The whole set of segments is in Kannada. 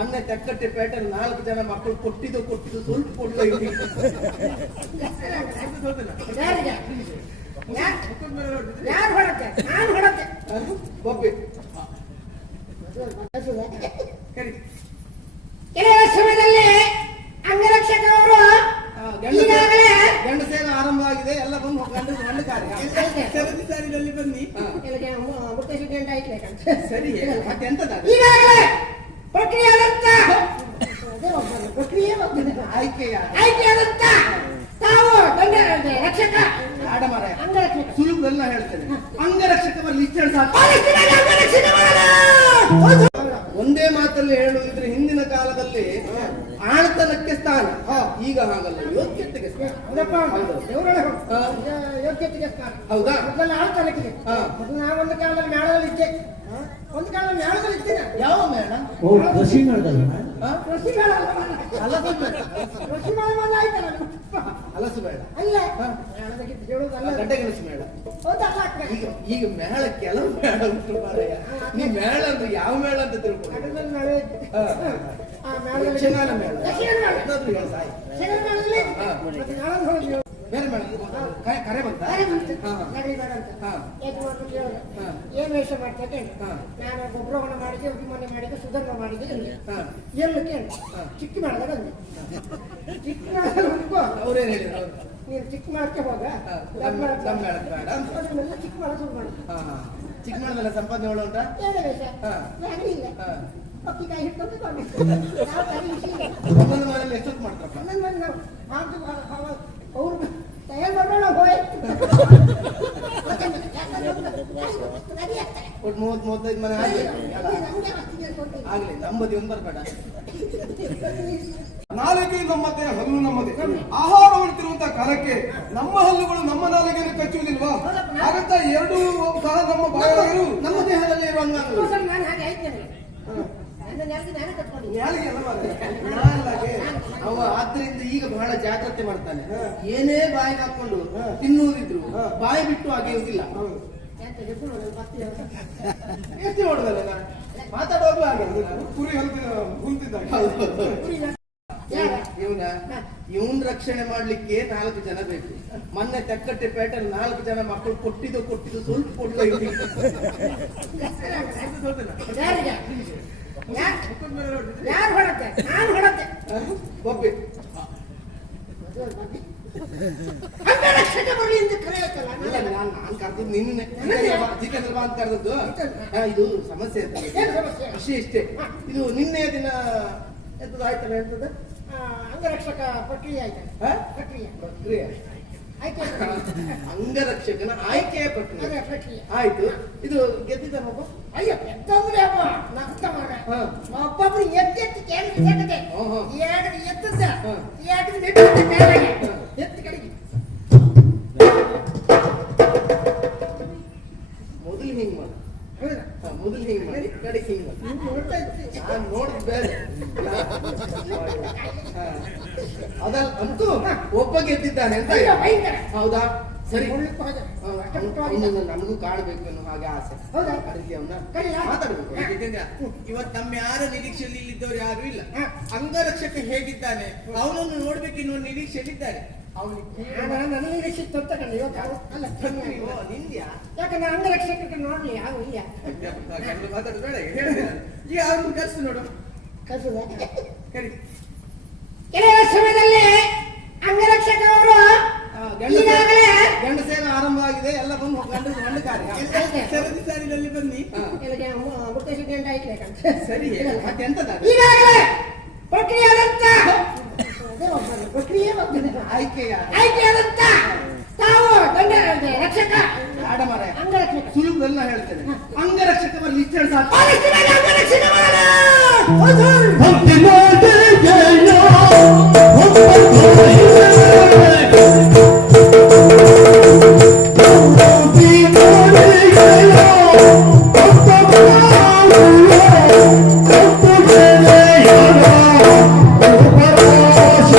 ಮೊನ್ನೆ ತೆಕ್ಕಟ್ಟೆ ಪೇಟೆಯಲ್ಲಿ ನಾಲ್ಕು ಜನ ಮಕ್ಕಳು ಕೊಟ್ಟಿದ್ದು ಕೊಟ್ಟಿದ್ದು ಸ್ವಲ್ಪ ಕೊಡ್ತಾ ಇದ್ದೀನಿ ಯಾರಿಗೆ? ಯಾರ್- ಯಾರು ಹೊರತೆ ನಾನು ಹೊರತೆ ಬೊಬ್ಬೆ ಕರಿ ಕೆಲವು ಸಮಯದಲ್ಲಿ ಅಂಗರಕ್ಷಕರು ಆ, ಗಂಡು ಈಗಾಗಲೇ ಗಂಡು ಸೇವೆ ಆರಂಭ ಆಗಿದೆ ಎಲ್ಲ ಬಂದು ಗಂಡು ಗಂಡು ಕಾರ್ಯ ಸರದಿ ಸಾಲಿನಲ್ಲಿ ಬನ್ನಿ ಹಾ. ಇಲ್ಲಿಗೆ ಮುತ್ತೈದು ಗಂಟೆ ಆಯ್ತಬೇಕಂತ ಸರಿ ಮತ್ತೆ ಎಂತದ ಈಗಾಗಲೇ ಪ್ರಕ್ರಿಯೆಯಾದಂತ ಪ್ರಕ್ರಿಯೆ. ಆಯ್ಕೆಯ. ಆಯ್ಕೆಯಾದಂತ ತಾವು ದಂಡ ರಕ್ಷಕ. ಆಡ ಮರ ಅಂಗರಕ್ಷಕ. ಸುಲಭದಲ್ಲ ಹೇಳ್ತೇನೆ. ಅಂಗರಕ್ಷಕ? ಹೌದು. ಒಂದೇ ಮಾತಲ್ಲಿ ಹೇಳುವುದಿದ್ರೆ ಹಿಂದಿನ ಕಾಲದಲ್ಲಿ ಆಣತನಕ್ಕೆ ಸ್ಥಾನ. ಈಗ ಹಾಗಲ್ಲ ಯೋಗ್ಯತೆಗೆ. ಯೋಗ್ಯತೆಗೆ ಸ್ಥಾನ. ಹೌದಾ? ಮೊದಲ ಆಳ್ತನಕ್ಕೆ. ಮೊದಲು ನಾವೊಂದು ಒಂದು ಕಾಲದಲ್ಲಿ ಮೇಳದಲ್ಲಿ ಇದ್ದೆ ಒಂದು ಕಾಲ ಮೇಳದಲ್ಲಿ ಇದ್ದೇನೆ ಯಾವ ಮೇಳ ಓ ಕೃಷಿ ಮೇಳದಲ್ಲ ಆ? ಕೃಷಿ ಮೇಳ ಅಲ್ಲ ಕೃಷಿ ಮೇಳ ಬಂದ ಆಯ್ತಲ್ಲ ಹಲಸು ಮೇಳ ಅಲ್ಲ ಹಾ. ಮೇಳದಾಗೆ ಹೇಳುವುದಲ್ಲ ಗಡ್ಡೆಗೆಣಸು ಮೇಳ ಹೌದಲ್ಲ ಅಕ್ಕ? ಈಗ ಈಗ ಮೇಳ ಕೆಲವು ಮೇಳ ಉಂಟು ಮಾರಾಯ ನೀ ಮೇಳ ಅಂದ್ರೆ ಯಾವ ಮೇಳ ಅಂತ ತಿಳ್ಕೊಂಡು ಮೇಳ. ಆ ಮೇಳದಲ್ಲಿ ಮೇಳ ಮೇಳ. ಮೇಳದಲ್ಲಿ ಬೇರೆ ಮೇಳ ಕರೆ- ಬಂತ ಕರೆ ಬಂತು. ಬೇಡ ಅಂತ. ಹಾ. ಯಜಮಾನರು ಕೇಳಿದ್ರು. ಏನ್ ವೇಷ ಮಾಡ್ತಾ. ನಾನು ಗೊಬ್ಬರವನ್ನು ಮಾಡಿದೆ ಉದ್ಯಮನೆ ಮಾಡಿದೆ ಸುಧರ್ಮ ಮಾಡಿದೆ ಇಲ್ಲಿ ಹಾ. ಎಲ್ಲಿ ಕೇಳಿ. ಚಿಕ್ಕ ಮಾಡಿದಾಗ ಅಂದೆ ಚಿಕ್ಕ. ಅವ್ರೇನ್ ಹೇಳಿದ್ರು? ನೀನು ಚಿಕ್ಕ ಮೇಳಕ್ಕೆ ಹೋಗ ಚಿಕ್ಕ ಮೇಳ ಶುರು ಮಾಡು ಹಾ, ಹಾ. ಚಿಕ್ಕಮಗಳೂರಲ್ಲಿ ಸಂಪಾದನೆ ಒಳ್ಳೆ ಉಂಟಾ ಇಲ್ಲ. ಪಪ್ಪಿಕಾಯಿ ಹಿಡ್ಕೊಂಡು ಎಷ್ಟೊತ್ತು ಮಾಡ್ತಾರಪ್ಪ ಅವ್ರು ತಯಾರು ಮಾಡೋಣ ಹೋಯ್ತು ಒಟ್ಟು ಮೂವತ್ ಮೂವತ್ತೈದು ಮನೆ ಆಗಲಿ. ಆಗಲಿ ನಂಬದಿ ಒಂದು ಬರಬೇಡ. ನಾಲಿಗೆ ನಮ್ಮದೇ ಹಲ್ಲು ನಮ್ಮದೇ. ಆಹಾರವನ್ನು ತಿನ್ನುವಂತ ಕಾಲಕ್ಕೆ ನಮ್ಮ ಹಲ್ಲುಗಳು ನಮ್ಮ ನಾಲಿಗೆಯನ್ನು ಕಚ್ಚುವುದಿಲ್ವಾ? ಹಾಗಂತ ಎರಡೂ ಸಹ ನಮ್ಮ ಬಾಯಿಗಳು ನಮ್ಮ ದೇಹದಲ್ಲಿ ಇರುವ ಅವ ಆದ್ರಿಂದ ಈಗ ಬಹಳ ಜಾಗ್ರತೆ ಮಾಡ್ತಾನೆ. ಏನೇ ಬಾಯಿಗೆ ಹಾಕೊಂಡು ತಿನ್ನುವುದಿದ್ರು ಬಾಯಿ ಬಿಟ್ಟು ಹಾಗೆ ಇರುವುದಿಲ್ಲ. ಎಷ್ಟು ನೋಡುದಲ್ಲ ನಾ ಮಾತಾಡುವಾಗ್ಲೂ ಹಾಗೆ ಕುರಿ? ಇವನ ಇವನ್ ರಕ್ಷಣೆ ಮಾಡ್ಲಿಕ್ಕೆ ನಾಲ್ಕು ಜನ ಬೇಕು. ಮೊನ್ನೆ ತೆಕ್ಕಟ್ಟೆ ಪೇಟೆಯಲ್ಲಿ ನಾಲ್ಕು ಜನ ಮಕ್ಕಳು ಕೊಟ್ಟಿದ್ದು ಕೊಟ್ಟಿದ್ದು ಸ್ವಲ್ಪ ಕೊಡ್ತಾ? ಯಾರ್- ಹೊರತೆ ನಾನು ಹೊರತೆ ಬೊಬ್ಬೆ ಬರಲಿ ಅಂತ ಕರೆಯುತ್ತಲ್ಲ ನಾನು- ನಾನು ನಾನು ಕರೆದು ನಿನ್ನೆ. ಜಿತೇಂದ್ರ ಬಾ ಅಂತ ಕರೆದದ್ದು? ಇದು ಸಮಸ್ಯೆ ಅಂತ? ವಿಷಯ ಇಷ್ಟೇ. ಇದು ನಿನ್ನೆ ದಿನ ಎಂತದ್ದು ಆಯ್ತಲ್ಲ ಎಂತದ ಆ, ಅಂಗರಕ್ಷಕ ಪ್ರಕ್ರಿಯೆ ಆಯ್ತಾ? ಪ್ರಕ್ರಿಯೆ. ಪ್ರಕ್ರಿಯೆ. ಅಂಗರಕ್ಷಕನ ಆಯ್ಕೆಯ ಪ್ರಕ್ರಿಯೆ. ಆಯ್ತು. ಇದು ಗೆದ್ದಿದ್ದಾನಪ್ಪ ಅಯ್ಯೋ ಅಲ್ಲ ಅವನನ್ನು ಓ, ನಿರೀಕ್ಷೆಯಲ್ಲಿದ್ದಾರೆ ಯಾಕಂದ್ರೆ ಅಂಗರಕ್ಷಕರಿಗೆ ನೋಡ್ಲಿ? ಯಾವ ಇಲ್ಲ. ಈಗ ಅವ್ರನ್ನ ಕರ್ಸು ನೋಡು ಕೆಲವು ಸಮಯದಲ್ಲಿ ಅಂಗರಕ್ಷಕರು ಅವರು ಗಂಡ ಈಗಾಗಲೇ ಗಂಡು ಸೇವೆ ಆರಂಭ ಆಗಿದೆ. ಎಲ್ಲ ಬಂದು ಗಂಡು ಗಂಡು ಸರದಿ ಸಾಲಿನಲ್ಲಿ ಬನ್ನಿ. ಸರಿ ಮತ್ತೆ ಎಂತದ ಈಗಾಗಲೇ ಪ್ರಕ್ರಿಯೆ ಒಬ್ಬನು. ಆಯ್ಕೆಯ ಆಯ್ಕೆಯಾದಂತ ತಾವು ದಂಡ ರಕ್ಷಕ. ಆಡ ಮರ ಅಂಗರಕ್ಷಕ. ಸುಲಭದಲ್ಲ ಹೇಳ್ತೇನೆ. ಅಂಗರಕ್ಷಕ ಬರಲಿ ಇಷ್ಟು ಸಾಕು. ಅಂಗರಕ್ಷಕ?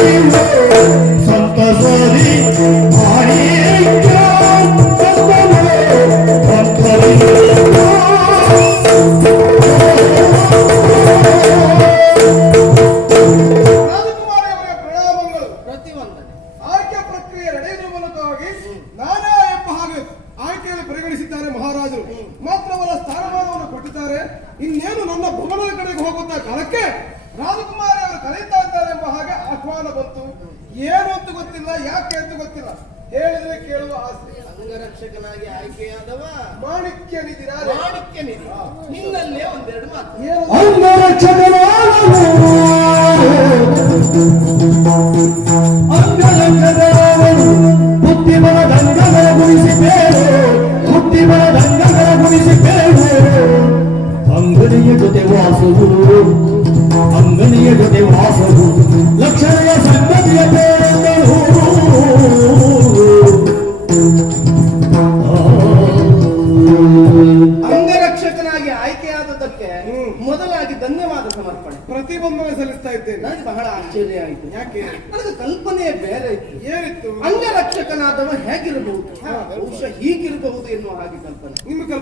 ಹೌದು. ಸಂತೋಷಿ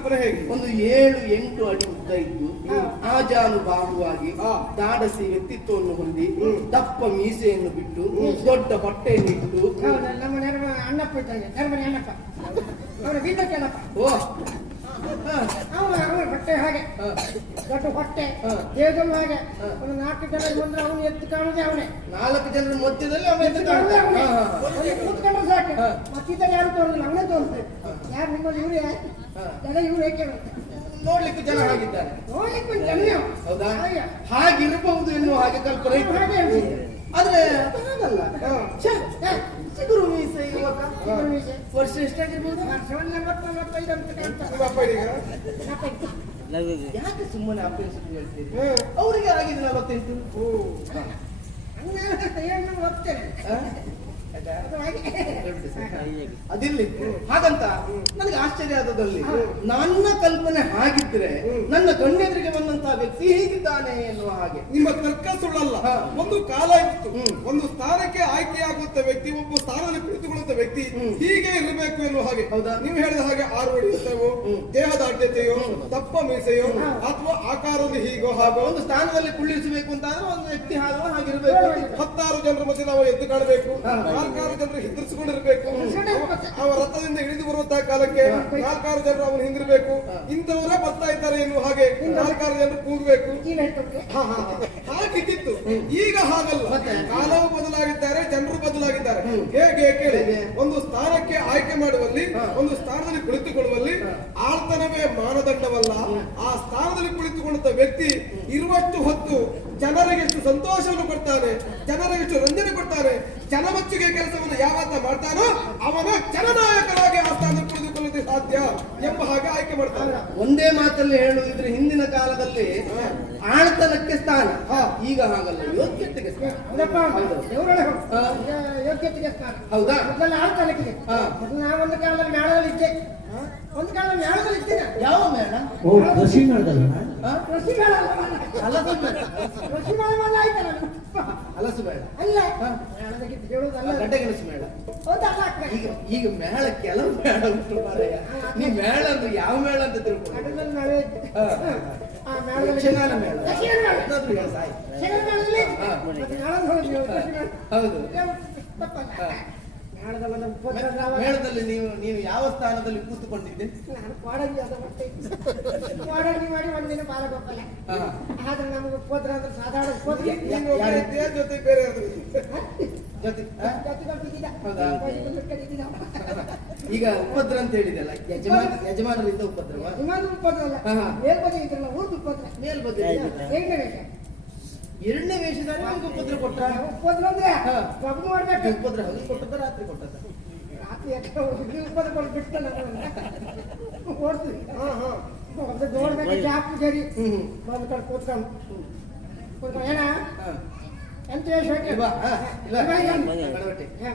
ನಿಮ್ಮ ಹೇಗೆ? ಒಂದು ಏಳು ಎಂಟು ಅಡಿ ಉದ್ದ ಇದ್ದು ಆಜಾನು ಬಾಹುವಾಗಿ ತಾಡಸಿ ವ್ಯಕ್ತಿತ್ವವನ್ನು ಹೊಂದಿ ದಪ್ಪ ಮೀಸೆಯನ್ನು ಬಿಟ್ಟು ದೊಡ್ಡ ಹೊಟ್ಟೆಯನ್ನು ಇಟ್ಟು ನಮ್ಮ ನೆರವ ಅಣ್ಣಪ್ಪ ಇದ್ದಾನೆ. ಅಣ್ಣಪ್ಪ. ಅವರ ಹೊಟ್ಟೆ ಹಾಗೆ ದೊಡ್ಡ ಹೊಟ್ಟೆ ಹಾ. ದೇಹದಲ್ಲೂ ಹಾಗೆ ಒಂದು ನಾಲ್ಕು ಜನ ಬಂದ್ರೆ ಅವನು ಎದ್ದು ಕಾಣುದೇ ಅವನೇ ನಾಲ್ಕು ಜನರ ಮಧ್ಯದಲ್ಲಿ ಅವನು ಎದ್ದು ಕಾಣುದೇ ಅವನೇ ಕೂತ್ಕೊಂಡ್ರೆ ಸಾಕು. ಹಾ. ಮತ್ತಿದ್ದರೆ ಯಾರು ತೋರುದಿಲ್ಲ ಅವನೇ ತೋರಿಸ್ತೇವೆ ಯಾರು ನಿಮ್ಮಲ್ಲಿ ಇವರೇ. ಜನ ಇವ್ರು ಏಕೆ ನೋಡ್ಲಿಕ್ಕೆ ಜನ ಹಾಗಿದ್ದಾರೆ. ನೋಡ್ಲಿಕ್ಕೆ ಒಂದು ಜನ. ಹೌದಾ? ಹಾಗೆ. ಹಾಗಿರಬಹುದು ಎನ್ನುವ ಹಾಗೆ ಕಲ್ಪನೆ. ಹಾಗೆ. ಆದ್ರೆ ಸಿಗುರು. ಯುವಕ ವರ್ಷ ಎಷ್ಟಾಗಿರ್ಬೋದು? ನಲವತ್ತೈದು ಅಂತ. ಯಾಕೆ ಸುಮ್ಮನೆ ಅಪೇಕ್ಷೆ ಹೇಳ್ತೀರಿ. ಅವರಿಗೆ ಆಗಿದೆ ನಲವತ್ತೆಂಟು. ಅದಿರ್ಲಿ. ಹಾಗಂತ ನನಗೆ ಆಶ್ಚರ್ಯ ಆದದಲ್ಲಿ ನನ್ನ ಕಲ್ಪನೆ ಹಾಗಿದ್ರೆ ನನ್ನ ಕಣ್ಣೆದುರಿಗೆ ಬಂದಂತಹ ವ್ಯಕ್ತಿ ಹೇಗಿದ್ದಾನೆ ಎನ್ನುವ ಹಾಗೆ. ನಿಮ್ಮ ತರ್ಕ ಸುಳ್ಳಲ್ಲ ಒಂದು ಕಾಲ ಇತ್ತು. ಒಂದು ಸ್ಥಾನಕ್ಕೆ ಆಯ್ಕೆಯಾಗುವಂತ ವ್ಯಕ್ತಿ ಒಬ್ಬ ಸ್ಥಾನದಲ್ಲಿ ಕುಳಿತುಕೊಳ್ಳುವಂತ ವ್ಯಕ್ತಿ ಹೀಗೆ ಇರಬೇಕು ಎನ್ನುವ ಹಾಗೆ. ಹೌದಾ? ನೀವು ಹೇಳಿದ ಹಾಗೆ ಆರು ಹೊಡೆಯುತ್ತೇವೆ ದೇಹದ ಆದ್ಯತೆಯು ದಪ್ಪ ಮೀಸೆಯೋ ಅಥವಾ ಆಕಾರದಲ್ಲಿ ಹೀಗೋ ಹಾಗೋ ಒಂದು ಸ್ಥಾನದಲ್ಲಿ ಕುಳ್ಳಿಸಬೇಕು ಅಂತ ಅಂದ್ರೆ ಒಂದು ವ್ಯಕ್ತಿ ಹಾಗೆ ಹಾಗಿರ್ಬೇಕು. ಹತ್ತಾರು ಜನರ ಮಧ್ಯೆ ನಾವು ಎದ್ದು ಕಾಣಬೇಕು. ನಾಲ್ಕಾರು ಜನರು ಹಿಂದಿರಿಸಿಕೊಂಡಿರ್ಬೇಕು ಹಿಂದಿರ್ಸ್ಕೊಂಡಿರ್ಬೇಕು. ಅವ ರಥದಿಂದ ಇಳಿದು ಬರುವಂತಹ ಕಾಲಕ್ಕೆ ನಾಲ್ಕಾರು ಜನರು ಅವನು ಹಿಂದಿರ್ಬೇಕು. ಇಂಥವರೇ ಬರ್ತಾ ಇದ್ದಾರೆ ಎನ್ನುವ ಹಾಗೆ ನಾಲ್ಕಾರು ಜನರು ಕೂಗಬೇಕು ಜೀವ ಇರ್ತದೆ. ಹಾ, ಹಾ, ಹಾ. ಹಾಗಿದ್ದಿತ್ತು ಈಗ ಹಾಗಲ್ಲ? ಕಾಲವು ಬದಲಾಗಿದ್ದಾರೆ ಜನರು ಬದಲಾಗಿದ್ದಾರೆ ಹೇಗೆ ಕೇಳಿ? ಒಂದು ಸ್ಥಾನಕ್ಕೆ ಆಯ್ಕೆ ಮಾಡುವಲ್ಲಿ. ಒಂದು ಸ್ಥಾನದಲ್ಲಿ ಕುಳಿತುಕೊಳ್ಳುವಲ್ಲಿ ಆಳ್ತನವೇ ಮಾನದಂಡವಲ್ಲ ಆ ಸ್ಥಾನದಲ್ಲಿ ಕುಳಿತುಕೊಂಡಂತ ವ್ಯಕ್ತಿ ಇರುವಷ್ಟು ಹೊತ್ತು ಜನರಿಗೆ ಎಷ್ಟು ಸಂತೋಷವನ್ನು ಕೊಡ್ತಾರೆ ಜನರಿಗೆ ಎಷ್ಟು ರಂಜನೆ ಕೊಡ್ತಾನೆ ಜನಮಚ್ಚಿಗೆ ಕೆಲಸವನ್ನು ಯಾವತ್ತ ಮಾಡ್ತಾನೋ ಅವನ ಜನನಾಯಕರಾಗಿ ಆ ಸ್ಥಾನ ಸಾಧ್ಯ ಎಂಬ ಹಾಗೆ ಆಯ್ಕೆ ಮಾಡ್ತಾನೆ ಒಂದೇ ಮಾತಲ್ಲಿ ಹೇಳುವುದಿದ್ರೆ ಹಿಂದಿನ ಕಾಲದಲ್ಲಿ ಆಳ್ತನಕ್ಕೆ ಸ್ಥಾನ. ಈಗ ಹಾಗಲ್ಲ ಯೋಗ್ಯತೆಗೆ ಸ್ಥಾನ. ಯೋಗ್ಯತೆಗೆ ಸ್ಥಾನ. ಹೌದಾ? ಮೊದಲ ಆಳ್ತಾನಕ್ಕಿದೆ. ಹಾ. ಮೊದಲು ನಾ ಒಂದು ಕಾಲದಲ್ಲಿ ಮೇಳದಲ್ಲಿ ಇದ್ದೆ. ಒಂದು ಕಾಲ ಮೇಳದಲ್ಲಿ ಯಾವ ಮೇಳ? ಓ ಕೃಷಿ ನಡೆದಲ್ಲ ಆ? ಕೃಷಿ ಮೇಳ ಅಲ್ಲ. ಹಲಸು ಮೇಳ ಮೇಳ ಆಯ್ತಲ್ಲ ಹಲಸು ಮೇಳ ಅಲ್ಲ. ಹಾ. ಮೇಳದಾಗಿದ್ದು ಹೇಳುವುದಲ್ಲ ಗಡ್ಡೆಗೆಣಸು ಮೇಳ. ಹೌದಲ್ಲ ಅಕ್ಕ? ಈಗ ಈಗ ಮೇಳ ಕೆಲವು ಮೇಳ ಉಂಟು ಮಾರಾಯ. ನೀ ಮೇಳ ಅಂದ್ರೆ ಯಾವ ಮೇಳ ಅಂತ ತಿಳ್ಕೊಂಡು ಮೇಳದಲ್ಲಿ. ಯಕ್ಷಗಾನ ಮೇಳ. ಮೇಳದಲ್ಲಿ ಮೇಳದಲ್ಲಿ ಕೃಷಿ. ಹೌದು. ಮೇಳದಲ್ಲಿ ನಾವು- ನೀವು ಯಾವ ಸ್ಥಾನದಲ್ಲಿ ಕೂತುಕೊಂಡಿದ್ದೆ? ನಾನು ಕೊಡಗಿ ಅದ ಮತ್ತೆ ಕೊಡಗಿ ಮಾಡಿ ಒಂದಿನ ಬಾಲ ಗೊಪ್ಪಲ್ಲ ಹಾ. ಆದ್ರೆ ನಮಗೆ ಉಪದ್ರ ಅಂದ್ರೆ ಸಾಧಾರಣ ನೀನು ಜೊತೆ ಬೇರೆ? ಈಗ ಉಪದ್ರ ಅಂತ ಹೇಳಿದಲ್ಲ ಯಜಮಾನ ಯಜಮಾನರಿಂದ ಉಪದ್ರವ? ಉಪದ್ರ ಅಲ್ಲ. ಮೇಲ್ಬದಿ ಇದ್ರಲ್ಲ ಊರ್ದು ಉಪದ್ರ. ಮೇಲ್ಬದಿ ಹೇಗೆ ಎರಡನೇ ವೇಷದಲ್ಲಿ ನಿಮ್ಗೆ ಉಪದ್ರ ಕೊಟ್ಟ? ಉಪದ್ರ ಅಂದ್ರೆ? ಹಾ. ಪ್ರಭು ಮಾಡ್ಬೇಕು. ಉಪದ್ರ ಹಗಲು ಕೊಟ್ಟದ ರಾತ್ರಿ ಕೊಟ್ಟದ ರಾತ್ರಿ ಎಷ್ಟೋ ಹುಡುಗಿ ಉಪದ್ರ ಕೊಟ್ಟು ಓಡ್ತೀವಿ ಹಾ, ಹಾಂ. ಒಂದು ನೋಡ್ಬೇಕು ಜಾಪ್ ಸರಿ. ಬಂದು ಕಡೆ ಕೂತ್ಕೊಂಡು ಏನ? ಹಾ. ಎಂತ ಹೇಳಿ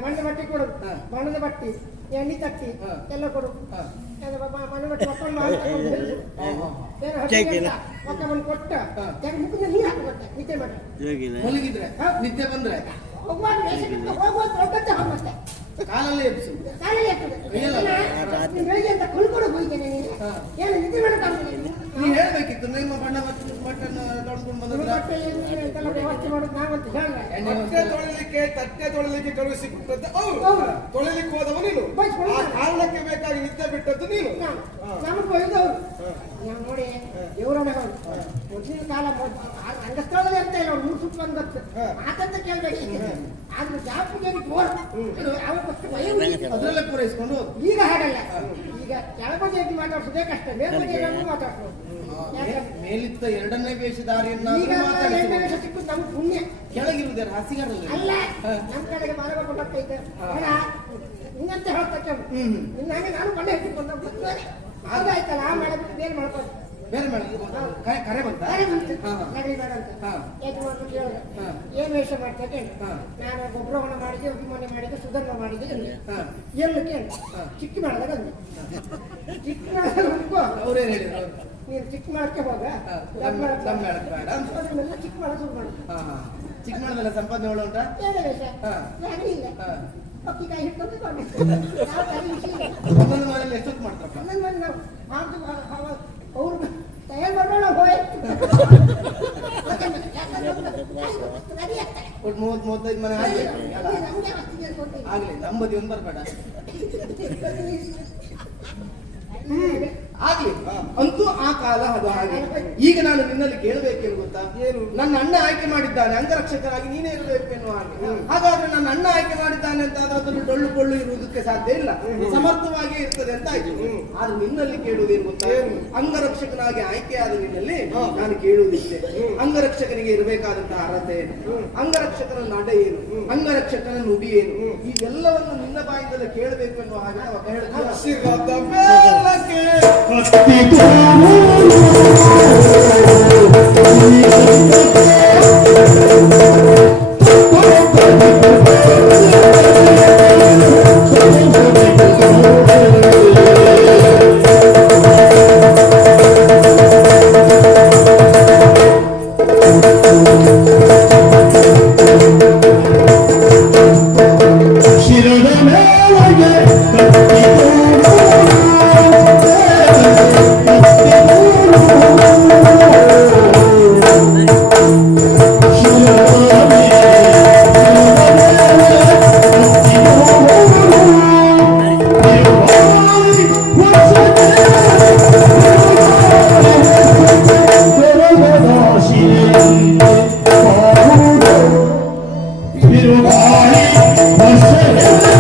ಮಣ್ಣು ಬಟ್ಟೆ ಕೊಡು ಮಣ್ಣದ ಬಟ್ಟಿ ಎಣ್ಣೆ ತಟ್ಟಿ. ಎಲ್ಲ ಕೊಡು ಮಣ್ಣು ಬಟ್ಟೆ ಕೊಟ್ಟ ಮುಖದ ನೀರು ಹಾಕುತ್ತೆ ನಿದ್ದೆ ಮಾಡಿ ಹಾ. ಮಲಗಿದ್ರೆ ನಿದ್ದೆ ಬಂದ್ರೆ ಕಾಲಲ್ಲಿ ಎಬ್ಸು ಕಾಲಲ್ಲಿ. ಕೈಯಲ್ಲ? ಬೆಳಿಗ್ಗೆ ಅಂತ ಕುಳ್ಕೊಂಡು ಹೋಗಿದ್ದೇನೆ ನೀನು. ಏನು ನಿದ್ದೆ ಮಾಡೋಕ್ಕಾಗ್ತದೆ ನೀ ಹೇಳ್ಬೇಕಿತ್ತು ನಿಮ್ಮ ಬಣ್ಣ ಮತ್ತು ಬಂದ್ರೆ ಏನು ಅಂತೆಲ್ಲ ವ್ಯವಸ್ಥೆ ಮಾಡೋದು ನಾವಂತ ತೊಳಿಲಿಕ್ಕೆ ತಟ್ಟೆ ತೊಳಿಲಿಕ್ಕೆ ಕಳುಹಿಸಿ ಕೊಟ್ಟದ್ದು ಅವರು. ತೊಳಿಲಿಕ್ಕೆ ಹೋದವ ನೀನು. ಆ ಕಾರಣಕ್ಕೆ ಬೇಕಾಗಿ ನಿದ್ದೆ ಬಿಟ್ಟದ್ದು ನೀನು. ಹಾ. ನಾವು ನೋಡಿ ದೇವರನ್ನ ಹೇಳಿ ಮೊದಲಿನ ಕಾಲ ರಂಗಸ್ಥಳದಲ್ಲಿ ಅಂತ ಇಲ್ಲ ಮೂರು ಸುತ್ತ ಆತಂತ ಮಾತಂತ ಕೇಳ್ಬೇಕು ಆದ್ರೆ ಜಾಪುಜಾರಿ ಬೋರ್? ಉಳಿತು. ಅದ್ರಲ್ಲೇ ಪೂರೈಸ್ಕೊಂಡು. ಈಗ ಹಾಗಲ್ಲ. ಈಗ ಕೆಳಬದಿಯಾಗಿ ಮಾತಾಡ್ಸೋದೇ ಕಷ್ಟ ಮೇಲ್ಬದಿಯಾಗಿ ಮಾತಾಡ್ಸೋದು ಮೇಲಿದ್ದ ಎರಡನೇ ವೇಷಧಾರಿಯನ್ನ ಈಗ ಎರಡನೇ ವೇಷ ಸಿಕ್ಕುದು ನಮ್ಗೆ ಪುಣ್ಯ. ಕೆಳಗಿರುವುದೇ ಹಸಿಗಾರಲ್ಲ ಅಲ್ಲ. ನಮ್ಮ ಕಡೆಗೆ ಮಾರಕ ಕೊಟ್ಟೈತೆ ಹಿಂಗಂತ ಹೇಳ್ತಕ್ಕ ಹ್ಮ್. ನಾನು ಬಂಡೆ ಹಿಡ್ಕೊಂಡು ಅದಾಯ್ತಲ್ಲ ಆ ಮಾಡಿ ಬಿಟ್ಟು ಬೇರೆ ಮಾಡ್ಕೊಂಡು ಬೇರೆ ಮೇಳ ಕರೆ ಬಂತ? ಬಂತು. ನಗರಿ ಬೇಡ ಅಂತ. ಯಜಮಾನ್ರು ಕೇಳಿದ್ರು. ಏನ್ ವೇಷ ಮಾಡ್ತಾ ಕೇಳಿ. ನಾನು ಗೊಬ್ಬರವನ್ನ ಮಾಡಿದೆ ಅಭಿಮಾನಿ ಮಾಡಿದೆ ಸುಧರ್ಮ ಮಾಡಿದೆ ಅಂದೆ. ಹಾ. ಎಲ್ಲಿ ಕೇಳಿ ಚಿಕ್ಕ ಮಾಡಿದಾಗ ಅಂದೆ. ಚಿಕ್ಕ ಅವ್ರೇನ್ ಹೇಳಿದ್ರು ಅವ್ರು? ನೀನು ಚಿಕ್ಕ ಬೇಡ ಚಿಕ್ಕ ಮಾಡ ಶುರು ಮಾಡು ಹಾ, ಹಾ. ಚಿಕ್ಕಮಗಳೂರಲ್ಲಿ ಸಂಪಾದನೆ ಒಳ್ಳೆ ಉಂಟಾ? ಇಲ್ಲ. ಹಾ. ಅಕ್ಕಿ ಕಾಯಿ ಹಿಡ್ಕೊಂಡು ನಾವು ಮಾಡ್ದು ತಯಾರು ಮಾಡೋಣ ಹೋಯ್ತು ಒಟ್ಟು ಮೂವತ್ತು, ಮೂವತ್ತೈದು ಮನೆ ಆಗ್ಲಿ ಆಗ್ಲಿ ನಮ್ಮದಿ ಒಂದು ಬರ್ಬೇಡ ಆ ಕಾಲ ಅದು ಹಾಗೆ. ಈಗ ನಾನು ನಿನ್ನಲ್ಲಿ ಕೇಳಬೇಕೇನು ಗೊತ್ತಾ? ಏನು? ನನ್ನ ಅಣ್ಣ ಆಯ್ಕೆ ಮಾಡಿದ್ದಾನೆ ಅಂಗರಕ್ಷಕರಾಗಿ ನೀನೇ ಇರಬೇಕು ಎನ್ನುವ ಹಾಗೆ ಹಾಗಾದ್ರೆ ನನ್ನ ಅಣ್ಣ ಆಯ್ಕೆ ಮಾಡಿದ್ದಾನೆ ಅಂತ ಆದ್ರೆ ಅದನ್ನು ಡೊಳ್ಳು ಕೊಳ್ಳು ಇರುವುದಕ್ಕೆ ಸಾಧ್ಯ ಇಲ್ಲ. ಸಮರ್ಥವಾಗಿ ಇರ್ತದೆ ಅಂತ ಆಯ್ತು. ಆದ್ರೆ ನಿನ್ನಲ್ಲಿ ಕೇಳುವುದೇನು ಗೊತ್ತಾ? ಅಂಗರಕ್ಷಕನಾಗಿ ಆಯ್ಕೆಯಾದ ನಿನ್ನಲ್ಲಿ ನಾನು ಕೇಳುವುದಿಷ್ಟೇ. ಅಂಗರಕ್ಷಕನಿಗೆ ಇರಬೇಕಾದಂತಹ ಅರ್ಹತೆ ಏನು? ಅಂಗರಕ್ಷಕನ ನಡ ಏನು? ಅಂಗರಕ್ಷಕನ ನುಡಿ ಏನು? ಇದೆಲ್ಲವನ್ನು ನಿನ್ನ ಬಾಯಿಂದಲೇ ಕೇಳಬೇಕು ಎನ್ನುವ ಹಾಗೆ ಹೇಳ್ತಾರೆ Thank you. Holy,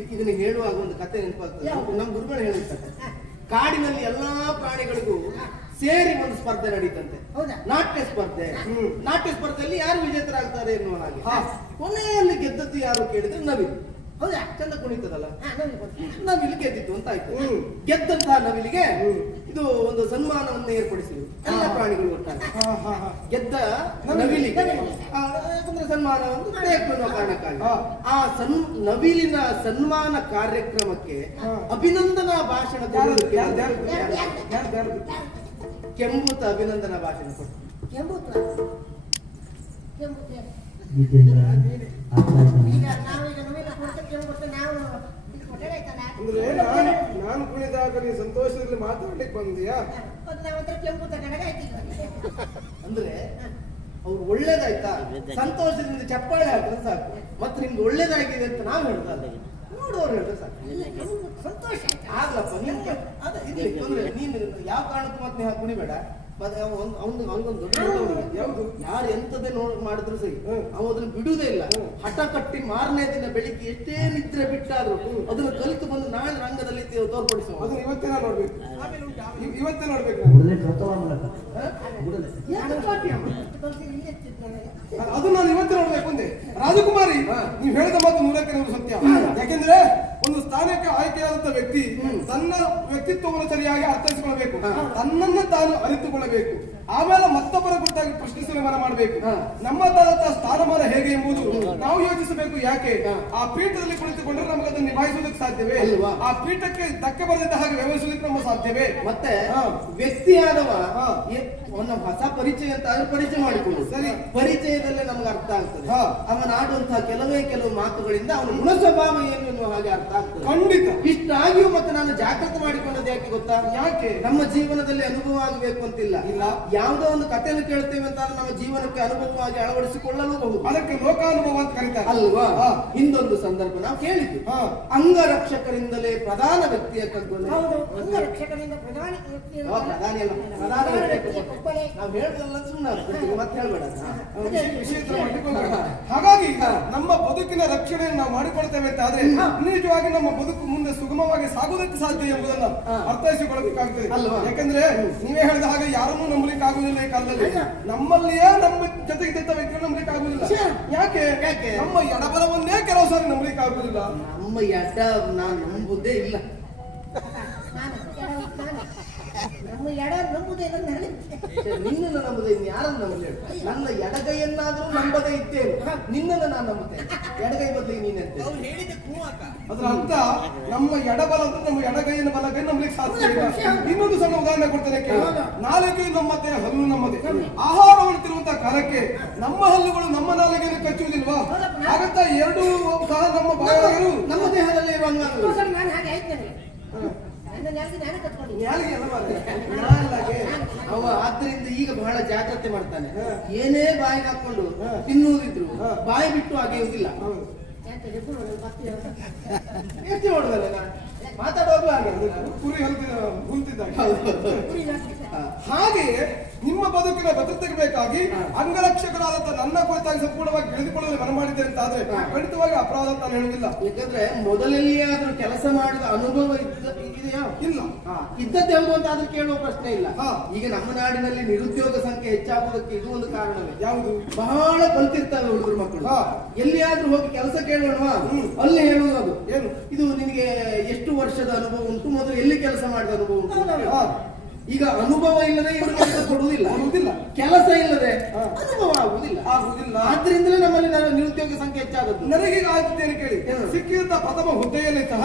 ಇದನ್ನ ಹೇಳುವಾಗ ಒಂದು ಕತೆ ನೆನಪಾಗ್ತದೆ? ನಮ್ಮ ಗುರುಗಳು ಹೇಳಿರ್ತಾರೆ ಕಾಡಿನಲ್ಲಿ ಎಲ್ಲಾ ಪ್ರಾಣಿಗಳಿಗೂ ಸೇರಿ ಒಂದು ಸ್ಪರ್ಧೆ ನಡೀತಂತೆ? ನಾಟ್ಯ ಸ್ಪರ್ಧೆ. ನಾಟ್ಯ ಸ್ಪರ್ಧೆಯಲ್ಲಿ ಯಾರು ವಿಜೇತರಾಗ್ತಾರೆ ಎನ್ನುವ ಹಾಗೆ. ಕೊನೆಯಲ್ಲಿ ಗೆದ್ದದ್ದು ಯಾರು ಕೇಳಿದ್ರೆ ನವಿಲು ಹೌದಾ? ಚಂದ ಕುಣಿತದಲ್ಲ. ನವಿಲು ಗೆದ್ದಿತ್ತು ಅಂತ ಆಯ್ತು. ಗೆದ್ದಂತಹ ನವಿಲಿಗೆ ಇದು ಒಂದು ಸನ್ಮಾನವನ್ನು ಏರ್ಪಡಿಸಿದ್ರು ಎಲ್ಲ. ಪ್ರಾಣಿಗಳು ಒಟ್ಟಾರೆ ಗೆದ್ದ ನವಿಲಿಗೆ. ಯಾಕಂದ್ರೆ ಸನ್ಮಾನ ಒಂದು ಬೇಕು ಅನ್ನೋ ಕಾರಣಕ್ಕಾಗಿ. ಆ ಸನ್ ನವಿಲಿನ ಸನ್ಮಾನ ಕಾರ್ಯಕ್ರಮಕ್ಕೆ. ಅಭಿನಂದನಾ ಭಾಷಣ ಕೆಂಬೂತ? ಕೆಂಬುತ ಅಭಿನಂದನಾ ಭಾಷಣ ಕೊಟ್ಟು ಕೆಂಪುತ್ರ ನಮಗೆ ಅಂದ್ರೆ ನಾನು ಕುಣಿದಾಗ ನೀನು ಸಂತೋಷದಲ್ಲಿ ಮಾತಾಡ್ಲಿಕ್ಕೆ ಬಂದಿಯಾ ಅಂದ್ರೆ ಒಳ್ಳೇದಾಯ್ತಾ? ಸಂತೋಷದಿಂದ ಚಪ್ಪಾಳೆ ಹಾಕಿದ್ರೆ ಸಾಕು. ಮತ್ತೆ ನಿಮ್ಗೆ ಒಳ್ಳೇದಾಗಿದೆ ಅಂತ ನಾವು ಹೇಳ್ದಲ್ಲ ನೋಡುವವ್ರು ಹೇಳಿದ್ರೆ ಸಾಕು. ಸಂತೋಷ ಆಗ್ಲಪ್ಪ ಕೆ- ಅದ, ಇರ್ಲಿ ನೀನು ಯಾವ ಕಾರಣಕ್ಕೂ ಮತ್ತೆ ಕುಣಿಬೇಡ. ಮತ್ತೆ ಅವ ಒಂದ್ ಅವ್ನು ಅವನಿಗೊಂದು ದೊಡ್ಡ ಯಾರು ಎಂತದೇ ನೋಡ್ ಮಾಡಿದ್ರು ಸರಿ. ಅವ ಅದನ್ನ ಬಿಡುವುದೇ ಇಲ್ಲ. ಹಠ ಕಟ್ಟಿ ಮಾರನೇ ದಿನ ಬೆಳಿಗ್ಗೆ ಎಷ್ಟೇ ನಿದ್ರೆ ಬಿಟ್ಟಾದ್ರು ಅದನ್ನ ಕಲಿತು ಬಂದು ನಾಳೆ ರಂಗದಲ್ಲಿ ತೋರ್ಪಡಿಸೋದು ತೋರ್ಪಡಿಸುವ. ಅದನ್ನ ಇವತ್ತೇ ನೋಡ್ಬೇಕು. ಇವ್- ಇವತ್ತೇ ನೋಡ್ಬೇಕು ಅದು ನಾನು ಇವತ್ತು ನೋಡ್ಬೇಕು ಅಂದೆ ರಾಜಕುಮಾರಿ. ನೀವು ಹೇಳಿದ ಮಾತು ನೂರಕ್ಕೆ ನೂರು ಸತ್ಯ. ಯಾಕೆಂದ್ರೆ ಒಂದು ಸ್ಥಾನಕ್ಕೆ ಆಯ್ಕೆಯಾದಂತ ವ್ಯಕ್ತಿ ತನ್ನ ವ್ಯಕ್ತಿತ್ವವನ್ನು ಸರಿಯಾಗಿ ಅರ್ಥೈಸಿಕೊಳ್ಳಬೇಕು. ತನ್ನನ್ನ ತನ್ನನ್ನು ತಾನು ಅರಿತುಕೊಳ್ಳಬೇಕು. ಆಮೇಲೆ ಮತ್ತೊಬ್ಬರ ಕುರಿತಾಗಿ ಪ್ರಶ್ನಿಸಲು ಮನ ಮಾಡಬೇಕು. ನಮ್ಮ ನಮ್ಮದಾದಂತಹ ಸ್ಥಾನಮಾನ ಹೇಗೆ ಎಂಬುದು ನಾವು ಯೋಚಿಸಬೇಕು ಯಾಕೆ? ಆ ಪೀಠದಲ್ಲಿ ಕುಳಿತುಕೊಂಡ್ರೆ ನಮಗೆ ಅದನ್ನು ನಿಭಾಯಿಸುವುದಕ್ಕೆ ಸಾಧ್ಯವೇ? ಅಲ್ವಾ? ಆ ಪೀಠಕ್ಕೆ ತಕ್ಕ ಬರದಂತ ಹಾಗೆ ವ್ಯವಹರಿಸಲಿಕ್ಕೆ ನಮ್ಮ ಸಾಧ್ಯವೇ? ಮತ್ತೆ ವ್ಯಕ್ತಿ ವ್ಯಕ್ತಿಯಾದವ ಅವನ ಹೊಸ ಪರಿಚಯ ಅಂತ ಆದ್ರೆ ಪರಿಚಯ ಮಾಡಿಕೊಂಡು ಸರಿ. ಪರಿಚಯದಲ್ಲೇ ನಮ್ಗೆ ಅರ್ಥ ಆಗ್ತದೆ. ಅವನ ಆಡುವಂತಹ ಕೆಲವೇ ಕೆಲವು ಮಾತುಗಳಿಂದ ಅವನ ಗುಣ ಸ್ವಭಾವ ಏನು ಎನ್ನುವ ಹಾಗೆ ಅರ್ಥ ಆಗ್ತದೆ. ಖಂಡಿತ. ಇಷ್ಟಾಗಿಯೂ ಮತ್ತೆ ನಾನು ಜಾಗೃತ ಮಾಡಿಕೊಂಡದ್ದು ಯಾಕೆ ಗೊತ್ತಾ? ಯಾಕೆ? ನಮ್ಮ ಜೀವನದಲ್ಲಿ ಅನುಭವ ಆಗಬೇಕು ಅಂತಿಲ್ಲ. ಇಲ್ಲ. ಯಾವುದೋ ಒಂದು ಕಥೆಯನ್ನು ಕೇಳ್ತೇವೆ ಅಂತ ನಮ್ಮ ಜೀವನಕ್ಕೆ ಅನುಭವವಾಗಿ ಅಳವಡಿಸಿಕೊಳ್ಳಲೂಬಹುದು. ಅದಕ್ಕೆ ಲೋಕಾನುಭವ ಅಂತ ಕರೀತಾರೆ. ಅಲ್ವಾ? ಹಾ. ಹಿಂದೊಂದು ಸಂದರ್ಭ ನಾವು ಕೇಳಿದ್ವಿ. ಹಾ. ಅಂಗರಕ್ಷಕರಿಂದಲೇ ಪ್ರಧಾನ ವ್ಯಕ್ತಿಯ ಕಗ್ಗೊಲೆ. ಹೌದು ಅಂಗರಕ್ಷಕರಿಂದ ಪ್ರಧಾನ ಪ್ರಧಾನಿ ಅಲ್ಲ. ನಾವು ಸುಮ್ಮನೆ ಮತ್ತೆ ಹೇಳ್ಬೇಡ. ಹಾಗಾಗಿ ನಮ್ಮ ಬದುಕಿನ ರಕ್ಷಣೆಯನ್ನು ನಾವು ಮಾಡಿಕೊಳ್ತೇವೆ ಅಂತ ಆದ್ರೆ ನಿಜವಾಗಿ ನಮ್ಮ ಬದುಕು ಮುಂದೆ ಸುಗಮವಾಗಿ ಸಾಗುವುದಕ್ಕೆ ಸಾಧ್ಯ ಎಂಬುದನ್ನು. ಅರ್ಥೈಸಿಕೊಳ್ಳಬೇಕಾಗ್ತದೆ. ಅಲ್ವಾ? ಯಾಕಂದ್ರೆ ನೀವೇ ಹೇಳಿದ ಹಾಗೆ ಯಾರನ್ನೂ ನಂಬಲಿಕ್ಕೆ ಆಗುದಿಲ್ಲ ಈ ಕಾಲದಲ್ಲಿ. ನಮ್ಮಲ್ಲಿಯೇ ನಮ್ಮ ಜೊತೆಗಿದ್ದಂತ ವ್ಯಕ್ತಿಗಳು ನಂಬಲಿಕ್ಕೆ. ಯಾಕೆ? ಯಾಕೆ? ನಮ್ಮ ಎಡಬಲವನ್ನೇ ಕೆಲವು ಸಾರಿ ನಂಬಲಿಕ್ಕೆ ಆಗುದಿಲ್ಲ ನಮ್ಮ ಎಡ ನಾನು ನಂಬುದೇ ಇಲ್ಲ ನಾನು ಎಡ ನಾನು ನಮ್ಮ ಎಡ ನಂಬುದೇ ಇಲ್ಲ ಅಂತ ಹೇಳಿದ್ದೆ. ನಿನ್ನನ್ನು ನಂಬುದೇ ಇನ್ನು ಯಾರನ್ನು ನಂಬಲಿ ನನ್ನ ಎಡಗೈಯನ್ನಾದ್ರೂ ನಂಬದೇ ಇದ್ದೇನೆ ನಿನ್ನನ್ನು ನಾನು ನಂಬುತ್ತೇನೆ. ಎಡಗೈ ಬದಲಿಗೆ ನೀನಂತೆ ಅವ್ರು ಹೇಳಿದ ಕೂವಾಕ. ಅದರ ಅರ್ಥ ನಮ್ಮ ಎಡಬಲ ನಮ್ಮ ಎಡಗೈಯನ್ನು ಬಲಗೈ ನಂಬಲಿಕ್ಕೆ ಸಾಧ್ಯ ಇಲ್ಲ. ಇನ್ನೊಂದು ಸಣ್ಣ ಉದಾಹರಣೆ ಕೊಡ್ತೇನೆ ಕೇಳು. ನಾಲಿಗೆ ನಮ್ಮದೇ ಹಲ್ಲು ನಮ್ಮದೇ ಆಹಾರವನ್ನು ತಿನ್ನುವಂತ ಕಾಲಕ್ಕೆ ನಮ್ಮ ಹಲ್ಲುಗಳು ನಮ್ಮ ನಾಲಿಗೆಯನ್ನು ಕಚ್ಚುವುದಿಲ್ವಾ? ಹಾಗಂತ ಎರಡು ಸಹ ನಮ್ಮ ಬಾಯಿಗಳು ನಮ್ಮ ದೇಹದಲ್ಲಿ ಇರುವ ಅಂಗಾಂಗಗಳು ನಾನು ಹಾಗೆ ಅವ ಆದ್ರಿಂದ ಈಗ ಬಹಳ ಜಾಗ್ರತೆ ಮಾಡ್ತಾನೆ. ಏನೇ ಬಾಯಿಗೆ ಹಾಕೊಂಡು ತಿನ್ನುವುದಿದ್ರು ಬಾಯಿ ಬಿಟ್ಟು ಹಾಗೆ ಎಷ್ಟು ನೋಡುದಲ್ಲ ಮಾತಾಡುವಾಗ್ಲೂ ಹಾಗೆ. ಕುರಿ. ಹಾಗೆಯೇ ನಿಮ್ಮ ಬದುಕಿನ ಭದ್ರತೆಗೆ ಬೇಕಾಗಿ ಅಂಗರಕ್ಷಕರಾದಂತ ನನ್ನ ಕುರಿತಾಗಿ ಸಂಪೂರ್ಣವಾಗಿ ತಿಳಿದುಕೊಳ್ಳಲು ಮನ ಮಾಡಿದೆ ಅಂತ ಆದ್ರೆ ಖಂಡಿತವಾಗಿ ಅಪರಾಧ ಅಂತ ಹೇಳುದಿಲ್ಲ ಹೇಳುವುದಿಲ್ಲ. ಯಾಕಂದ್ರೆ ಮೊದಲೆಲ್ಲಿಯಾದ್ರೂ ಕೆಲಸ ಮಾಡಿದ ಅನುಭವ ಇದ್ದ ಇದೆಯಾ ಇಲ್ಲ. ಇದ್ದದ್ದು ಯಾವುದು ಅಂತ ಆದ್ರೆ ಕೇಳುವ ಪ್ರಶ್ನೆ ಇಲ್ಲ. ಈಗ ನಮ್ಮ ನಾಡಿನಲ್ಲಿ ನಿರುದ್ಯೋಗ ಸಂಖ್ಯೆ ಹೆಚ್ಚಾಗುವುದಕ್ಕೆ ಇದು ಒಂದು ಕಾರಣವೇ. ಯಾವುದು? ಬಹಳ ಕಲ್ತಿರ್ತಾರೆ ಹುಡುಗರು ಮಕ್ಕಳು. ಹಾ. ಎಲ್ಲಿಯಾದ್ರೂ ಹೋಗಿ ಕೆಲಸ ಕೇಳೋಣವಾ ಅಲ್ಲಿ ಹೇಳೋದು ಅದು ಏನು? ಇದು ನಿಮಗೆ ಎಷ್ಟು ವರ್ಷದ ಅನುಭವ ಉಂಟು? ಮೊದಲು ಎಲ್ಲಿ ಕೆಲಸ ಮಾಡಿದ ಅನುಭವ ಉಂಟು? ಹಾ. ಈಗ ಅನುಭವ ಇಲ್ಲದೆ ಇವರು ಕೆಲಸ ಕೊಡುವುದಿಲ್ಲ ಕೊಡುವುದಿಲ್ಲ. ಕೆಲಸ ಇಲ್ಲದೆ. ಅನುಭವ ಆಗುವುದಿಲ್ಲ ಆಗುವುದಿಲ್ಲ ಆದ್ರಿಂದಲೇ ನಮ್ಮಲ್ಲಿ ನಾನು ನಿರುದ್ಯೋಗ ಸಂಖ್ಯೆ ಹೆಚ್ಚಾದದ್ದು ನನಗೆ ಆಗುತ್ತೇನೆ ಕೇಳಿ ಏನು? ಸಿಕ್ಕಿದಂತ ಪ್ರಥಮ ಹುದ್ದೆಯಲ್ಲಿ ಸಹ.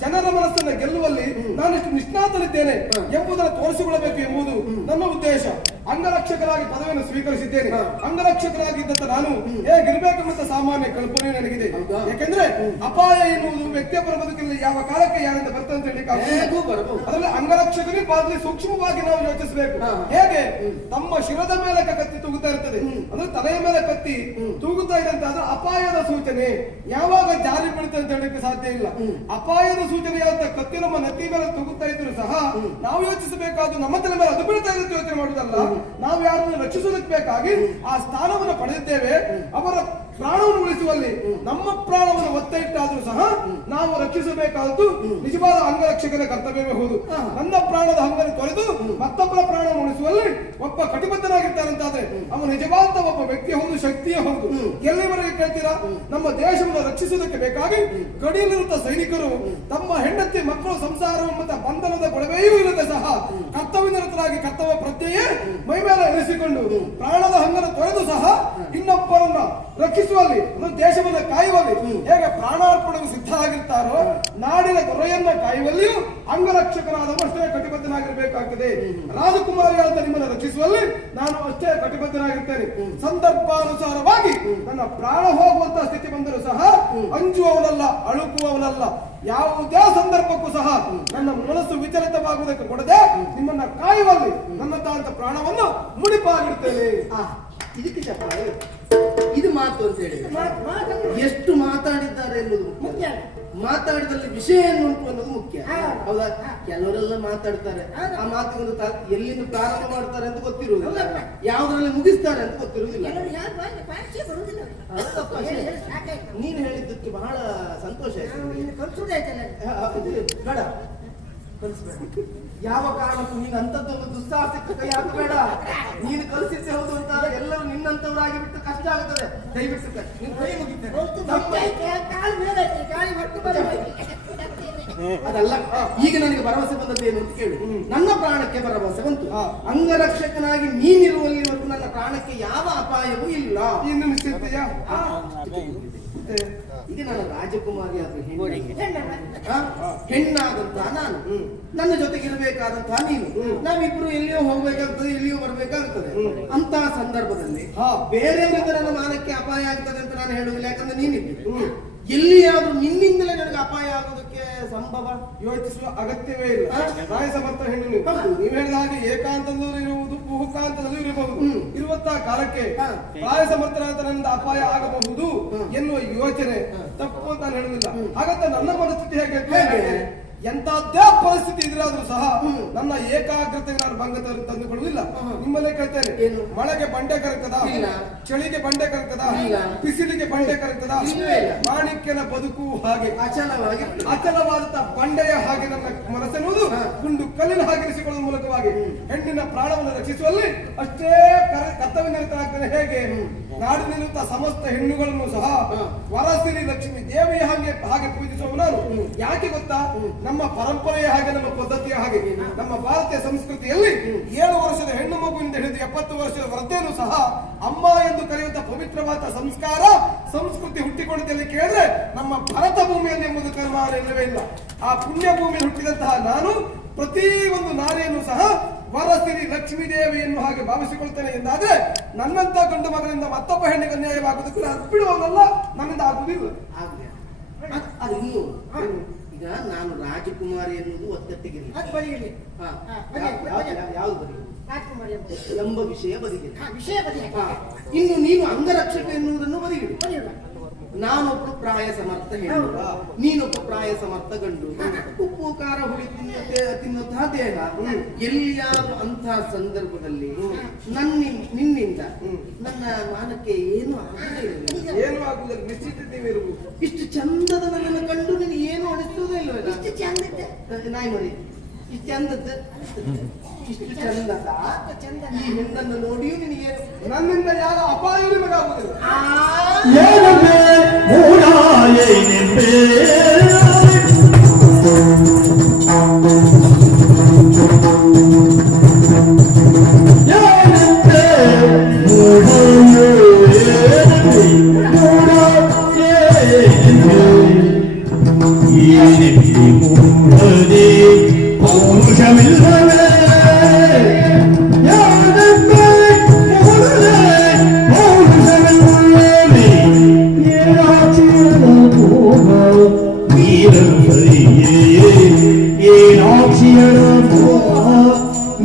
ಜನರ ಮನಸ್ಸನ್ನು ಗೆಲ್ಲುವಲ್ಲಿ ನಾನು ನಿಷ್ಣಾತನಿದ್ದೇನೆ. ಎಂಬುದನ್ನು ತೋರಿಸಿಕೊಳ್ಳಬೇಕು ಎಂಬುದು ನನ್ನ ಉದ್ದೇಶ ಅಂಗರಕ್ಷಕರಾಗಿ ಪದವಿಯನ್ನು ಸ್ವೀಕರಿಸಿದ್ದೇನೆ. ಅಂಗರಕ್ಷಕರಾಗಿದ್ದಂತ ನಾನು ಹೇಗಿರ್ಬೇಕೆಂಬ ಸಾಮಾನ್ಯ ಕಲ್ಪನೆ ನನಗಿದೆ? ಯಾಕೆಂದ್ರೆ ಅಪಾಯ ಎನ್ನುವುದು ವ್ಯಕ್ತಿಯೊಬ್ಬರ ಬದುಕಿನಲ್ಲಿ ಯಾವ ಕಾಲಕ್ಕೆ ಯಾರಿಂದ ಬರ್ತದೆ ಅಂತ ಹೇಳಿ ಅದರಲ್ಲಿ ಅಂಗರಕ್ಷಕನೇ ಪಾದಲ್ಲಿ ಸೂಕ್ಷ್ಮವಾಗಿ ನಾವು ಯೋಚಿಸಬೇಕು. ಹೇಗೆ? ತಮ್ಮ ಶಿರದ ಮೇಲೆ ಕತ್ತಿ ತೂಗುತ್ತಾ ಇರ್ತದೆ. ಅಂದ್ರೆ ತಲೆಯ ಮೇಲೆ ಕತ್ತಿ ತೂಗುತ್ತಾ ಇದೆ ಅಂತ ಅದು ಅಪಾಯದ ಸೂಚನೆ. ಯಾವಾಗ ಜಾರಿ ಬೀಳುತ್ತೆ ಅಂತ ಹೇಳಕ್ಕೆ ಸಾಧ್ಯ ಇಲ್ಲ. ಅಪಾಯದ ಸೂಚನೆಯಾದ ಕತ್ತಿ ನಮ್ಮ ನತ್ತಿ ಮೇಲೆ ತೂಗುತ್ತಾ ಸಹ ನಾವು ಯೋಚಿಸಬೇಕಾದ ನಮ್ಮ ತಲೆ ಮೇಲೆ ಅದು ಬೀಳ್ತಾ ಇರುತ್ತೆ ಯೋಚನೆ ಮಾಡುವುದಲ್ಲ. ನಾವು ಯಾರನ್ನು ರಕ್ಷಿಸುವುದಕ್ಕೆ ಬೇಕಾಗಿ ಆ ಸ್ಥಾನವನ್ನು ಪಡೆದಿದ್ದೇವೆ. ಅವರ ಪ್ರಾಣವನ್ನು ಉಳಿಸುವಲ್ಲಿ ನಮ್ಮ ಪ್ರಾಣವನ್ನು ಒತ್ತ ಇಟ್ಟಾದ್ರೂ ಸಹ ನಾವು ರಕ್ಷಿಸಬೇಕಾದದ್ದು ನಿಜವಾದ ಅಂಗರಕ್ಷಕರ ಕರ್ತವ್ಯವೇ ಹೌದು. ನನ್ನ ಪ್ರಾಣದ ಹಂಗನ್ನು ತೊರೆದು ಮತ್ತೊಬ್ಬರ ಪ್ರಾಣವನ್ನು ಉಳಿಸುವಲ್ಲಿ ಒಬ್ಬ ಕಟಿಬದ್ಧನಾಗಿರ್ತಾನಂತಾದ್ರೆ ಅವನು ನಿಜವಾದ ಒಬ್ಬ ವ್ಯಕ್ತಿ ಹೌದು ಶಕ್ತಿಯೇ ಹೌದು. ಎಲ್ಲಿವರೆಗೆ ಕೇಳ್ತೀರಾ? ನಮ್ಮ ದೇಶವನ್ನು ರಕ್ಷಿಸುವುದಕ್ಕೆ ಬೇಕಾಗಿ ಗಡಿಯಲ್ಲಿರುವ ಸೈನಿಕರು ತಮ್ಮ ಹೆಂಡತಿ ಮಕ್ಕಳು ಸಂಸಾರ ಮತ್ತು ಬಂಧನದ ಗೊಡವೆಯೂ ಇಲ್ಲದೆ ಸಹ ಕರ್ತವ್ಯ ನಿರತರಾಗಿ ಕರ್ತವ್ಯ ಪ್ರಜ್ಞೆಯೇ ಮೈ ಮೇಲೆ ಇರಿಸಿಕೊಂಡು ಪ್ರಾಣದ ಹಂಗನ್ನು ತೊರೆದು ಸಹ ಇನ್ನೊಬ್ಬರನ್ನ ರಕ್ಷಿಸುವಲ್ಲಿ ಒಂದು ದೇಶವನ್ನ ಕಾಯುವಲ್ಲಿ ಹೇಗೆ ಪ್ರಾಣಾರ್ಪಣೆಗೆ ಸಿದ್ಧರಾಗಿರ್ತಾರೋ ನಾಡಿನ ದೊರೆಯನ್ನ ಕಾಯುವಲ್ಲಿಯೂ ಅಂಗರಕ್ಷಕರಾದ ಅಷ್ಟೇ ರಾಜಕುಮಾರಿ ಅಂತ ನಿಮ್ಮನ್ನು ರಕ್ಷಿಸುವಲ್ಲಿ ನಾನು ಅಷ್ಟೇ ಕಟಿಬದ್ಧನಾಗಿರ್ತೇನೆ. ಸಂದರ್ಭಾನುಸಾರವಾಗಿ ನನ್ನ ಪ್ರಾಣ ಹೋಗುವಂತ ಸ್ಥಿತಿ ಬಂದರೂ ಸಹ ಅಂಜುವವನಲ್ಲ ಅಳುಕುವವನಲ್ಲ. ಯಾವುದೇ ಸಂದರ್ಭಕ್ಕೂ ಸಹ ನನ್ನ ಮನಸ್ಸು ವಿಚಲಿತವಾಗುವುದಕ್ಕೆ ಕೊಡದೆ ನಿಮ್ಮನ್ನ ಕಾಯುವಲ್ಲಿ ನನ್ನದಾಂತ ಪ್ರಾಣವನ್ನು ಮುಡಿಪಾಗಿಡ್ತೇನೆ. ಆ, ಇದಕ್ಕೆ ಇದು ಮಾತು ಅಂತ ಹೇಳಿ. ಎಷ್ಟು ಮಾತಾಡಿದ್ದಾರೆ ಎನ್ನುವುದು ಮುಖ್ಯ. ಮಾತಾಡಿದಲ್ಲಿ ವಿಷಯ ಏನು ಉಂಟು ಅನ್ನೋದು ಮುಖ್ಯ. ಹೌದಾ? ಕೆಲವರೆಲ್ಲ ಮಾತಾಡ್ತಾರೆ. ಆ ಮಾತಿಗೊಂದು ಎಲ್ಲಿಂದ ಪ್ರಾರಂಭ ಮಾಡ್ತಾರೆ ಅಂತ ಗೊತ್ತಿರುವುದಿಲ್ಲ. ಯಾವ್ದ್ರಲ್ಲಿ ಮುಗಿಸ್ತಾರೆ ಅಂತ ಗೊತ್ತಿರುವುದಿಲ್ಲ. ನೀನ್ ಹೇಳಿದ್ದಕ್ಕೆ ಬಹಳ ಸಂತೋಷ ಬೇಡ. ಯಾವ ಕಾರಣಕ್ಕೂ ನೀನು ಅಂತದ್ದೊಂದು ದುಸ್ಸಾಹಸಕ್ಕೆ ಕೈ ಹಾಕಬೇಡ ನೀನು ಕಲಿಸಿದ್ದೆ ಹೌದು ಅಂತ ಎಲ್ಲರೂ ನಿನ್ನಂತವರಾಗಿ ಬಿಟ್ಟು ಕಷ್ಟ ಆಗುತ್ತದೆ ದಯವಿಟ್ಟು ಕ- ನೀನು ಕೈ ಮುಗಿತೇನೆ. ಅದಲ್ಲ ಈಗ ನನಗೆ ಭರವಸೆ ಬಂದದ್ದು ಏನು ಅಂತ ಕೇಳಿ. ನನ್ನ ಪ್ರಾಣಕ್ಕೆ ಭರವಸೆ ಬಂತು. ಅಂಗರಕ್ಷಕನಾಗಿ ನೀನಿರುವಲ್ಲಿವರೆಗೂ ನನ್ನ ಪ್ರಾಣಕ್ಕೆ ಯಾವ ಅಪಾಯವೂ ಇಲ್ಲ. ಇನ್ನು ನಿಶ್ಚಿತೆಯಾ? ಈಗ ನನ್ನ ರಾಜಕುಮಾರಿ ಆದ್ರೂ? ಹೆಣ್ಣಾದಂತಹ ನಾನು. ನನ್ನ ಜೊತೆಗೆ ಇರಬೇಕಾದಂತಹ ನೀನು ನಾವಿಬ್ರು ಎಲ್ಲಿಯೋ ಹೋಗ್ಬೇಕಾಗ್ತದೆ ಎಲ್ಲಿಯೋ ಬರ್ಬೇಕಾಗ್ತದೆ. ಅಂತಹ ಸಂದರ್ಭದಲ್ಲಿ ಬೇರೆ ನನ್ನ ಮಾನಕ್ಕೆ ಅಪಾಯ ಆಗ್ತದೆ ಅಂತ ನಾನು ಹೇಳುವುದಿಲ್ಲ ಯಾಕಂದ್ರೆ ನೀನಿದ್ದು. ಎಲ್ಲಿಯಾದ್ರೂ ನಿನ್ನಿಂದಲೇ ನನಗೆ ಅಪಾಯ ಆಗೋದಕ್ಕೆ ಸಂಭವ ಯೋಚಿಸುವ ಅಗತ್ಯವೇ ಇಲ್ಲ. ರಾಯ ಸಮರ್ಥ ಹೆಣ್ಣು ನೀವು ಹೇಳಿದ ಹಾಗೆ ಏಕಾಂತದಲ್ಲೂ ಇರುವುದು ಬಹುಕಾಂತದಲ್ಲೂ ಇರಬಹುದು. ಇರುವಂತಹ ಕಾಲಕ್ಕೆ ರಾಯ ನನ್ನ ಅಪಾಯ ಆಗಬಹುದು. ತಪ್ಪು ಅಂತ ನಾನು ಹೇಳುದಿಲ್ಲ ಹಾಗಂತ ನನ್ನ ಮನಸ್ಥಿತಿ ಹೇಗೆ? ಎಂತದ್ದೇ ಪರಿಸ್ಥಿತಿ ಇದ್ರಾದ್ರೂ ಸಹ. ನನ್ನ ಏಕಾಗ್ರತೆಗೆ ನಾನು ಭಂಗ ತಂದುಕೊಳ್ಳುವುದಿಲ್ಲ. ನಿಮ್ಮಲ್ಲೇ ಕೇಳ್ತೇನೆ? ಮಳೆಗೆ ಬಂಡೆ ಕರಗ್ತದ. ಚಳಿಗೆ ಬಂಡೆ ಕರಗ್ತದ. ಬಿಸಿಲಿಗೆ ಬಂಡೆ ಕರಗ್ತದ. ಮಾಣಿಕ್ಯನ ಬದುಕು ಹಾಗೆ ಅಚಲವಾಗಿ ಅಚಲವಾದಂತಹ ಬಂಡೆಯ ಹಾಗೆ ನನ್ನ ಮನಸ್ಸೆನ್ನುವುದು. ಗುಂಡು ಕಲ್ಲಿನ ಹಾಗೆ ಇರಿಸಿಕೊಳ್ಳುವ ಮೂಲಕವಾಗಿ ಹೆಣ್ಣಿನ ಪ್ರಾಣವನ್ನು ರಕ್ಷಿಸುವಲ್ಲಿ ಅಷ್ಟೇ ಕರ್ತವ್ಯ ನಿರತರಾಗ್ತದೆ ಹೇಗೆ ನಾಡಿನಲ್ಲಿರುವಂತಹ ಸಮಸ್ತ ಹೆಣ್ಣುಗಳನ್ನು ಸಹ. ವರಸಿರಿ ಲಕ್ಷ್ಮಿ ದೇವಿಯ ಹಾಗೆ ಹಾಗೆ ಪೂಜಿಸುವ ನಾನು ಯಾಕೆ ಗೊತ್ತಾ ನಮ್ಮ ಪರಂಪರೆಯ ಹಾಗೆ, ನಮ್ಮ ಪದ್ಧತಿಯ ಹಾಗೆ, ನಮ್ಮ ಭಾರತೀಯ ಸಂಸ್ಕೃತಿಯಲ್ಲಿ ಏಳು ವರ್ಷದ ಹೆಣ್ಣು ಮಗುವಿನಿಂದ ಹಿಡಿದು ಎಪ್ಪತ್ತು ವರ್ಷದ ವೃದ್ಧೆಯನ್ನು ಸಹ ಅಮ್ಮ ಎಂದು ಕರೆಯುವಂತಹ ಪವಿತ್ರವಾದ ಸಂಸ್ಕಾರ ಸಂಸ್ಕೃತಿ ಹುಟ್ಟಿಕೊಂಡಿದ್ದಲ್ಲಿ ಕೇಳಿದ್ರೆ ನಮ್ಮ ಭರತ ಭೂಮಿಯಲ್ಲಿ ಎಂಬುದು ಇಲ್ಲವೇ ಇಲ್ಲ. ಆ ಪುಣ್ಯ ಭೂಮಿಯಲ್ಲಿ ಹುಟ್ಟಿದಂತಹ ನಾನು ಪ್ರತಿ ಒಂದು ನಾರಿಯನ್ನು ಸಹ ವರಸಿರಿ ಲಕ್ಷ್ಮೀ ದೇವಿಯನ್ನು ಹಾಗೆ ಭಾವಿಸಿಕೊಳ್ತೇನೆ ಎಂದಾದ್ರೆ ನನ್ನಂತ ಗಂಡು ಮಗನಿಂದ ಮತ್ತೊಬ್ಬ ಹೆಣ್ಣಿಗೆ ಅನ್ಯಾಯವಾಗುವುದಕ್ಕೆ ನಾನು ಬಿಡುವವನಲ್ಲ ನನ್ನಿಂದ ಆಗುವುದಿಲ್ಲ. ಅದ್- ಈಗ ನಾನು ರಾಜಕುಮಾರಿ ಎನ್ನುವುದು ಒತ್ತಟ್ಟಿಗೆ ಅದು ಬದಿಯಲ್ಲಿ. ಹಾ. ಹಾ, ಯಾ- ಬದಿಯಲ್ಲಿ. ಯಾವ್ದು ಬರೀ ರಾಜ್ಕುಮಾರಿ ಎಂಬುದು. ಎಂಬ ವಿಷಯ ಬದಿಗಿಲ್ಲ ಹಾ, ವಿಷಯ. ಹಾ. ಇನ್ನು ನೀನು ಅಂಗರಕ್ಷಕ ಎನ್ನುವುದನ್ನು ಬದಿಗಿಡು ಬದಿಯಲ್ಲ. ನಾನೊಬ್ಬ ಪ್ರಾಯ ಸಮರ್ಥ ಹೆಣ್ಣು ನೀನೊಬ್ಬ ಪ್ರಾಯ ಸಮರ್ಥ ಗಂಡು. ಉಪ್ಪು ಖಾರ ಹುಳಿ ತಿನ್ನ ತಿನ್ನುವಂತಹ ದೇಹ. ಎಲ್ಲಿಯಾದ್ರೂ ಅಂತಹ ಸಂದರ್ಭದಲ್ಲಿ ನನ್ನ ನಿನ್ನಿಂದ ನನ್ನ ಮಾನಕ್ಕೆ ಏನು ಆಗುದಿಲ್ಲ ಏನು ಆಗುದಿಲ್ಲ. ನಿಶ್ಚಿತ ಇಷ್ಟು ಚಂದದ ನನ್ನನ್ನು ಕಂಡು ನೀನು ಏನು ಅನಿಸುವುದೇ ಇಲ್ವಲ್ಲ? ಇಷ್ಟು ಚಂದ ನಾಯಿ ಮರಿ. ಇಷ್ಟು ಚಂದದ್ದು. ಇಷ್ಟು ಚಂದದ. ಚಂದ. ಈ ಹೆಣ್ಣನ್ನು ನೋಡಿಯೂ ನಿನಗೇನು ನನ್ನಿಂದ ಯಾವ ಅಪಾಯವೂ ನಿಮಗಾಗುವುದಿಲ್ಲ ಏನಂಬೆ